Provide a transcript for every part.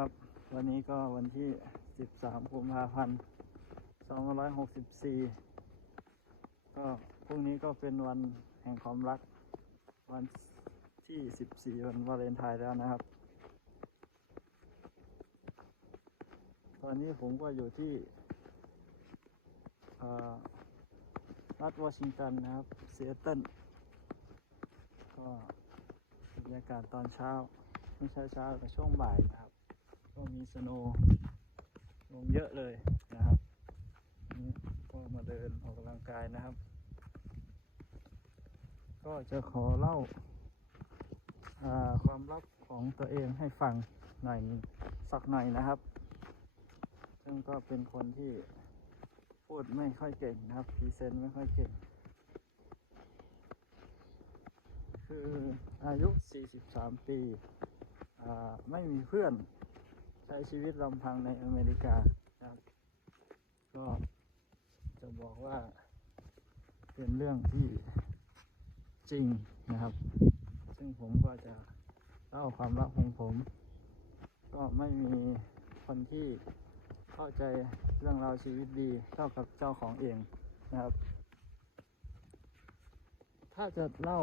ครับ วันนี้ก็วันที่ 13กุมภาพันธ์2564 ก็พรุ่งนี้ก็เป็นวันแห่งความรัก วันที่ 14 วันวาเลนไทน์แล้วนะครับ ตอนนี้ผมก็อยู่ที่รัฐวอชิงตันนะครับเซีแอตเทิลก็บรรยากาศตอนเช้า ไม่ใช่เช้าแต่ช่วงบ่ายนะครับ ก็มีสโนว์ลงเยอะเลยนะครับนี่ก็มาเดินออกกำลังกายนะครับ ก็จะขอเล่าความลับของตัวเองให้ฟังหน่อยสักหน่อยนะครับ ซึ่งก็เป็นคนที่พูดไม่ค่อยเก่งนะครับพรีเซนต์ไม่ค่อยเก่ง คืออายุ 43 ปีอ่าไม่มีเพื่อน ใช้ชีวิตลำพังในอเมริกานะครับก็จะบอกว่าเป็นเรื่องที่จริงนะครับ ซึ่งผมก็จะเล่าความลับของผม ก็ไม่มีคนที่เข้าใจเรื่องราวชีวิตดีเท่ากับเจ้าของเองนะครับ ถ้าจะเล่า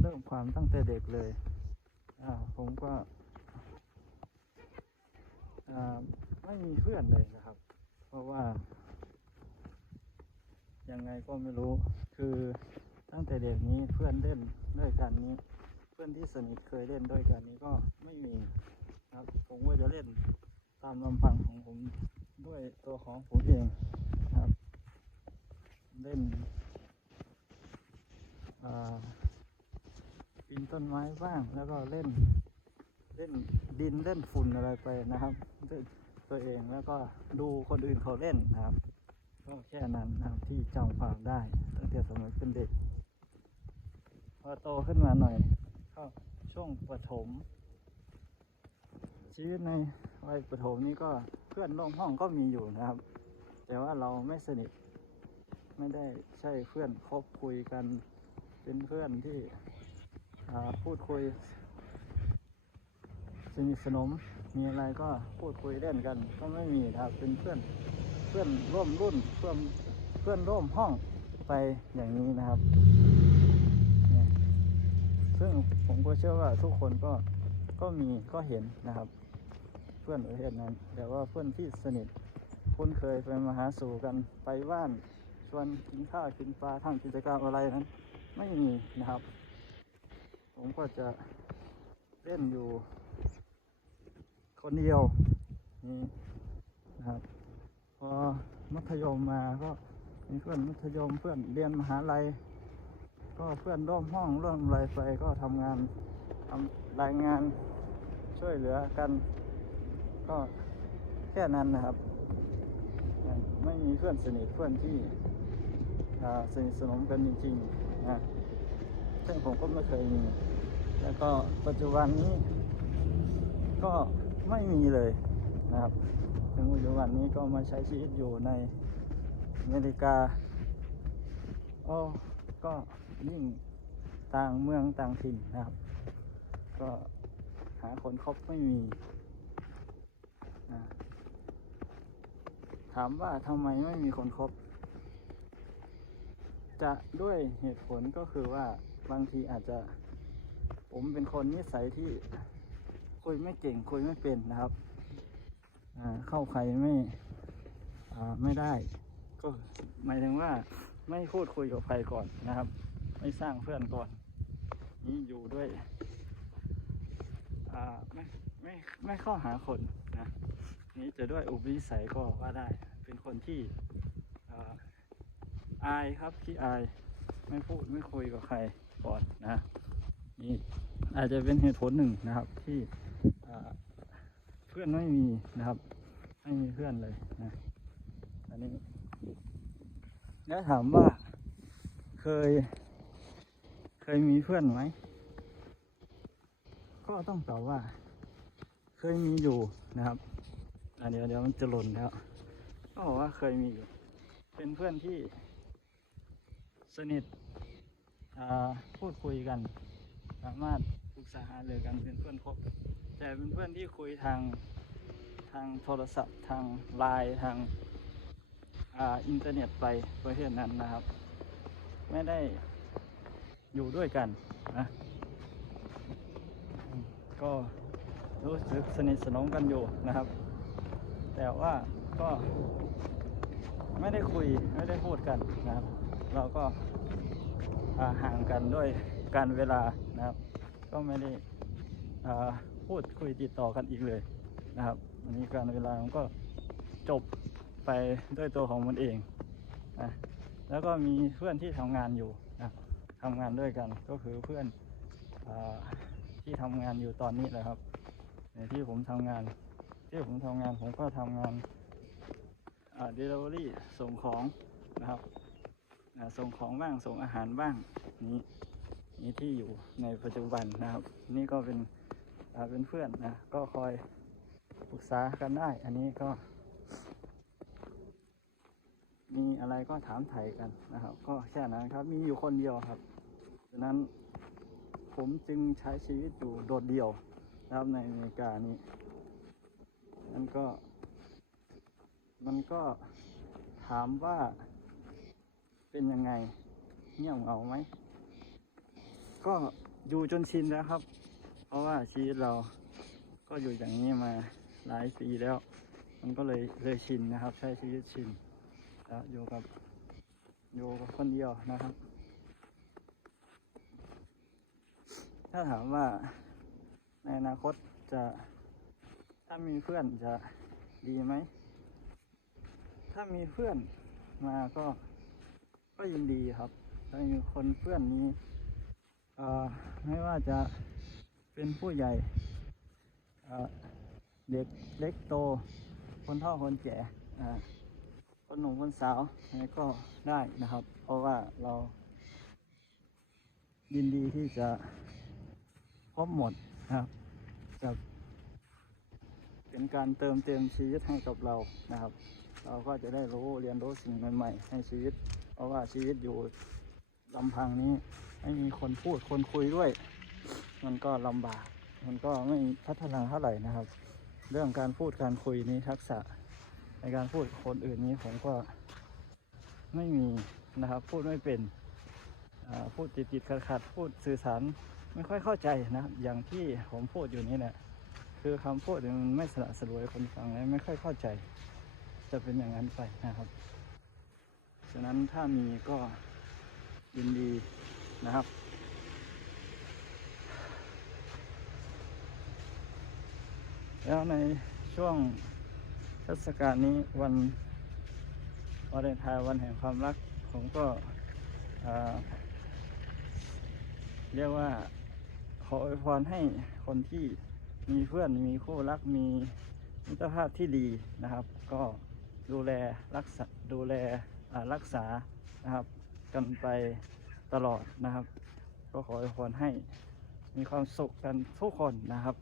เริ่มความตั้งแต่เด็กเลยอ่าผมก็ ไม่มีเพื่อนเลยนะครับ เพราะว่า ยังไงก็ไม่รู้ คือตั้งแต่เด็กนี้เพื่อนเล่นด้วยกันนี้ เพื่อนที่สนิทเคยเล่นด้วยกันนี้ก็ไม่มีครับผมก็จะเล่นตามลำพังของผมด้วยตัวของผมเองครับ เล่นปีนต้นไม้บ้างแล้วก็เล่น เล่นดินเล่นฝุ่นอะไรไปนะครับด้วยตัวเองแล้วก็ดูคนอื่นเขาเล่นนะครับ ก็แค่นั้นนะครับที่จำความได้ตั้งแต่สมัยเป็นเด็ก พอโตขึ้นมาหน่อยก็ช่วงประถม ชีวิตในวัยประถมนี้ก็เพื่อนร่วมห้องก็มีอยู่นะครับ แต่ว่าเราไม่สนิทไม่ได้ใช่เพื่อนคบคุยกันเป็นเพื่อนที่พูดคุย สนิทสนมมีอะไรก็พูดคุยเล่นกัน ก็ไม่มีนะครับเป็นเพื่อนเพื่อนร่วมรุ่นเพื่อนเพื่อนร่วมห้องไปอย่างนี้นะครับซึ่งผมก็เชื่อว่าทุกคนก็ก็มีก็เห็นนะครับ เพื่อนประเภทนั้น แต่ว่าเพื่อนที่สนิทคุ้นเคยไปมาหาสู่กันไปบ้านชวนกินข้าวกินปลาทำกิจกรรมอะไรนั้น ไม่มีนะครับ ผมก็จะเล่นอยู่ คนเดียวนี่นะครับพอมัธยมมาก็มีเพื่อนมัธยมเพื่อนเรียนมหาลัย ก็เพื่อนร่วมห้องร่วมอะไรไปก็ทำงานทำรายงานช่วยเหลือกัน ก็แค่นั้นนะครับ ไม่มีเพื่อนสนิทเพื่อนที่สนิทสนมกันจริงๆนะซึ่งผมก็ไม่เคยมี แล้วก็ปัจจุบันนี้ก็ ไม่มีเลยนะครับ ถึงปัจจุบันนี้ก็มาใช้ชีวิตอยู่ในอเมริกาอ้อก็ยิ่งต่างเมืองต่างถิ่นนะครับ ก็หาคนคบไม่มี ถามว่าทำไมไม่มีคนคบ จะด้วยเหตุผลก็คือว่าบางทีอาจจะผมเป็นคนนิสัยที่ คุยไม่เก่งคุยไม่เป็นนะครับเข้าใครไม่ไม่ได้ ก็หมายถึงว่าไม่พูดคุยกับใครก่อนนะครับ ไม่สร้างเพื่อนก่อน นี่อยู่ด้วยไม่ไม่ไม่เข้าหาคนนะนี่จะด้วยอุปนิสัยก็ว่าได้ เป็นคนที่อาอายครับที่อายไม่พูดไม่คุยกับใครก่อนนะนี่อาจจะเป็นเหตุผลหนึ่งนะครับที่ เพื่อนไม่มีนะครับ ไม่มีเพื่อนเลยนะอันนี้แล้วถามว่าเคย เคยมีเพื่อนไหม ก็ต้องตอบว่า เคยมีอยู่นะครับอะเดี๋ยวเดี๋ยวมันจะหล่นแล้วก็บอกว่าเคยมีอยู่ เป็นเพื่อนที่ สนิทพูดคุยกัน สามารถปรึกษาหารือกันเป็นเพื่อนคบ แต่เป็นเพื่อนที่คุยทางทางโทรศัพท์ ทางไลน์ทางอ่าอินเทอร์เน็ตไปประเภทนั้นนะครับ ไม่ได้อยู่ด้วยกันนะก็รู้สึกสนิทสนมกันอยู่นะครับ แต่ว่าก็ไม่ได้คุยไม่ได้พูดกันนะครับ เราก็ห่างกันด้วยการเวลานะครับ ก็ไม่ได้อ่า พูดคุยติดต่อกันอีกเลยนะครับอันนี้การเวลามันก็จบไปด้วยตัวของมันเองนะแล้วก็มีเพื่อนที่ทำงานอยู่นะทำงานด้วยกันก็คือเพื่อนอที่ทำงานอยู่ตอนนี้แหละครับ ในที่ผมทำงาน ที่ผมทำงานผมก็ทำงานอ่า delivery ส่งของนะครับส่งของบ้างส่งอาหารบ้างนี้นี่ที่อยู่ในปัจจุบันนะครับ นี่ก็เป็น เป็นเพื่อนนะก็คอยปรึกษากันได้ อันนี้ก็ มีอะไรก็ถามไถ่กันนะครับ ก็แค่นั้นครับมีอยู่คนเดียวครับฉะนั้นผมจึงใช้ชีวิตอยู่โดดเดี่ยวนะครับในอเมริกานี้มันก็ มันก็ถามว่าเป็นยังไงเงียบเหงาไหม ก็อยู่จนชินแล้วครับ เพราะว่าชีวิตเราก็อยู่อย่างนี้มาหลายปีแล้ว มันก็เลยเลยชินนะครับ ใช้ชีวิตชินแล้วอยู่กับอยู่กับคนเดียวนะครับ ถ้าถามว่าในอนาคตจะถ้ามีเพื่อนจะดีไหม ถ้ามีเพื่อนมาก็ก็ยินดีครับ ถ้ามีคนเพื่อนนี้เอ่อไม่ว่าจะ เป็นผู้ใหญ่เด็กเล็กโต คนเฒ่าคนแก่คนหนุ่มคนสาวก็ได้นะครับ เพราะว่าเรายินดีที่จะพบหมดนะครับจะเป็นการเติมเต็มชีวิตให้กับเรานะครับ เราก็จะได้รู้เรียนรู้สิ่งใหม่ๆให้ชีวิต เพราะว่าชีวิตอยู่ลำพังนี้ไม่มีคนพูดคนคุยด้วย มันก็ลำบาก มันก็ไม่พัฒนาเท่าไหร่นะครับ เรื่องการพูดการคุยนี้ทักษะในการพูดคนอื่นนี้ผมก็ไม่มีนะครับ พูดไม่เป็นพูดติดติดขัดขัดๆพูดสื่อสารไม่ค่อยเข้าใจนะอย่างที่ผมพูดอยู่นี้แหละคือคำพูดเนี่ยมันไม่สละสลวยคนฟังเลยไม่ค่อยเข้าใจ จะเป็นอย่างนั้นไปนะครับ ฉะนั้นถ้ามีก็ยินดีนะครับ แล้วในช่วงเทศกาลนี้วันวาเลนไทน์วันแห่งความรัก ผมก็เรียกว่าขออวยพรให้คนที่มีเพื่อนมีคู่รักมีมิตรภาพที่ดีนะครับ ก็ดูแลรักษาดูแลรักษานะครับ กันไปตลอดนะครับ ก็ขออวยพรให้มีความสุขกันทุกคนนะครับ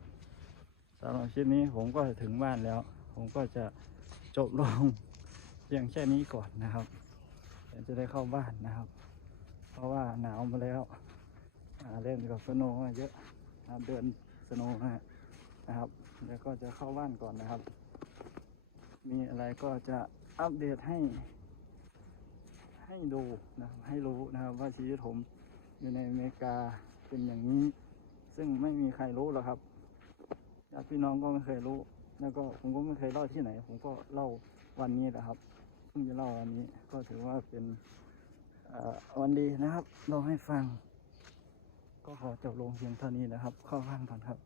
สำหรับคลิปนี้ผมก็ถึงบ้านแล้ว ผมก็จะจบลงเพียงแค่นี้ก่อนนะครับเดี๋ยวจะได้เข้าบ้านนะครับ เพราะว่าหนาวมาแล้วเล่นกับสโนว์เยอะครับเดินสโนว์นะครับแล้วก็จะเข้าบ้านก่อนนะครับ มีอะไรก็จะอัปเดตให้ ให้ดูนะให้รู้นะครับ ว่าชีวิตผมอยู่ในอเมริกาเป็นอย่างนี้ ซึ่งไม่มีใครรู้หรอกครับ ติพี่น้องก็ไม่เคยรู้ แล้วก็ผมก็ไม่เคยเล่าที่ไหน ผมก็เล่าวันนี้แหละครับเพิ่งจะเล่าวันนี้ ก็ถือว่าเป็นวันดีนะครับเราให้ฟัง ก็ขอจบลงเพียงเท่านี้นะครับ เข้าบ้านก่อนครับ